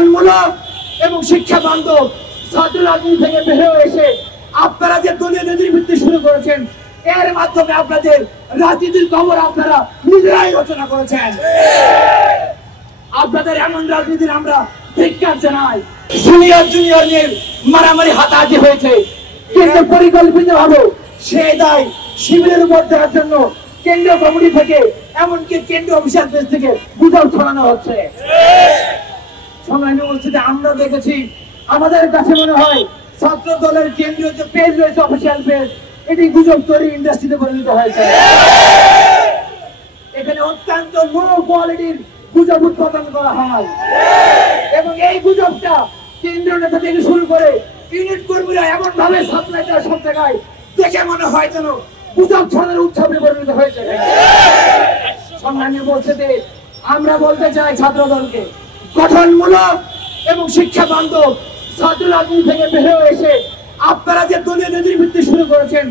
গঠনমূলক এবং শিক্ষা বান্ধব ছাত্র রাজনীতি থেকে বের হয়ে এসে আপনারা যে দলীয় নেতৃবৃত্তি শুরু করেছেন, এর মাধ্যমে আপনাদের রাজনীতির খবর আপনারা নিজেরাই রচনা করেছেন। আপনাদের এমন রাজনীতির আমরা ধিক্কার জানাই। সিনিয়র জুনিয়র নিয়ে মারামারি হাতাহাতি হয়েছে, কিন্তু পরিকল্পিত ভাবে সেই দায় শিবিরের উপর দেওয়ার জন্য কেন্দ্রীয় কমিটি থেকে এমনকি কেন্দ্রীয় অফিসার দেশ থেকে গুজব ছড়ানো হচ্ছে। সংগ্রামী উপস্থিতি আমরা দেখেছি, আমাদের কাছে মনে হয় ছাত্র দলের কেন্দ্রীয় যে পেজ রয়েছে, অফিসিয়াল পেজ, এটি গুজব তৈরি ইন্ডাস্ট্রিতে পরিণত হয়েছে। এখানে অত্যন্ত লো কোয়ালিটির গুজব উৎপাদন করা হয় এবং এই গুজবটা কেন্দ্রীয় নেতা থেকে শুরু করে ইউনিট কর্মীরা এমন ভাবে সাপ্লাই দেওয়া সব জায়গায় দেখে মনে হয় যেন গুজব ছড়ানোর উৎসবে পরিণত হয়েছে। সংগ্রামী উপস্থিতি আমরা বলতে চাই ছাত্র দলকে, গঠনমূলক এবং শিক্ষা বান্ধব ছাত্র রাজনীতি থেকে বের হয়ে এসে আপনারা যে দলীয় নেতৃবৃত্তি শুরু করেছেন,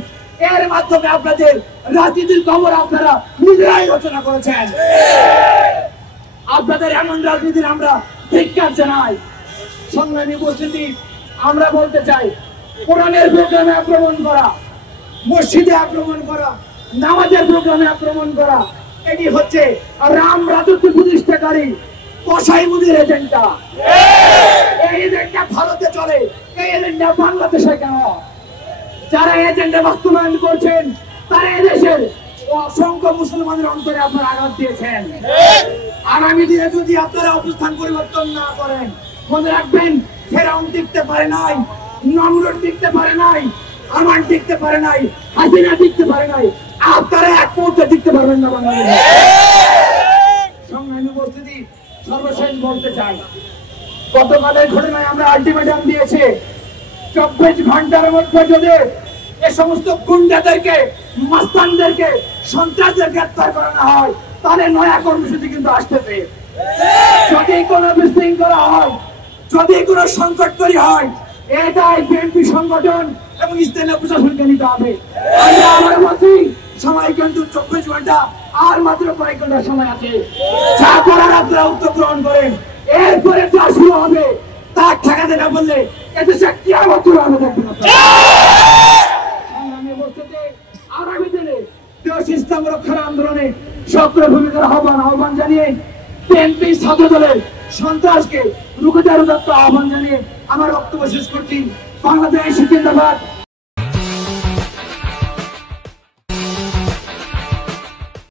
এর মাধ্যমে আপনাদের রাজনীতির খবর আপনারা নিজেরাই রচনা করেছেন। আপনাদের এমন রাজনীতির আমরা ধিক্কার জানাই। সংগ্রামী উপস্থিতি আমরা বলতে চাই, কোরআনের প্রোগ্রামে আক্রমণ করা, মসজিদে আক্রমণ করা, নামাজের প্রোগ্রামে আক্রমণ করা, এটি হচ্ছে রাম রাজত্ব প্রতিষ্ঠাকারী কসাই মুদির এজেন্ডা। এই এজেন্ডা ভারতে চলে, এই এজেন্ডা বাংলাদেশে কেন? যারা এজেন্ডা বাস্তবায়ন করছেন তারা এদেশের অসংখ্য মুসলমানের অন্তরে আপনারা আঘাত দিয়েছেন। আগামী দিনে যদি আপনারা অবস্থান পরিবর্তন না করেন, মনে রাখবেন ফেরাউন টিকতে পারে নাই, নমরুদ টিকতে পারে নাই, আমান টিকতে পারে নাই, হাসিনা টিকতে পারে নাই, আপনারা এক মুহূর্তে টিকতে পারবেন না বাংলাদেশে। সংগ্রামী উপস্থিতি সর্বশেষ বলতে চাই, গতকালের ঘটনায় আমরা আলটিমেটাম দিয়েছি, 24 ঘন্টার মধ্যে যদি এই সমস্ত গুন্ডাদেরকে, মাস্তানদেরকে, সন্ত্রাসদের গ্রেফতার করা না হয়, তাহলে নয়া কর্মসূচি কিন্তু আসতেছে। যদি কোনো বিশৃঙ্খলা হয়, যদি কোনো সংকট তৈরি হয়, এটাই বিএনপি সংগঠন এবং স্থানীয় প্রশাসনকে নিতে হবে। আমরা আবার বলছি, সময় কিন্তু 24 ঘন্টা, আর মাত্র কয়েক ঘন্টার সময় আছে। যা করার আপনারা উদ্যোগ গ্রহণ করেন, এরপরে যা শুরু হবে তা ঠেকাতে না বললে এদেশে কিয়ামত শুরু হবে। আগামী দিনে দেশ ইসলাম রক্ষার আন্দোলনে সক্রিয় ভূমিকার আহ্বান জানিয়ে বিএনপি ছাত্র দলের সন্ত্রাসকে রুখে দেওয়ার আহ্বান জানিয়ে আমার বক্তব্য শেষ করছি। বাংলাদেশ জিন্দাবাদ।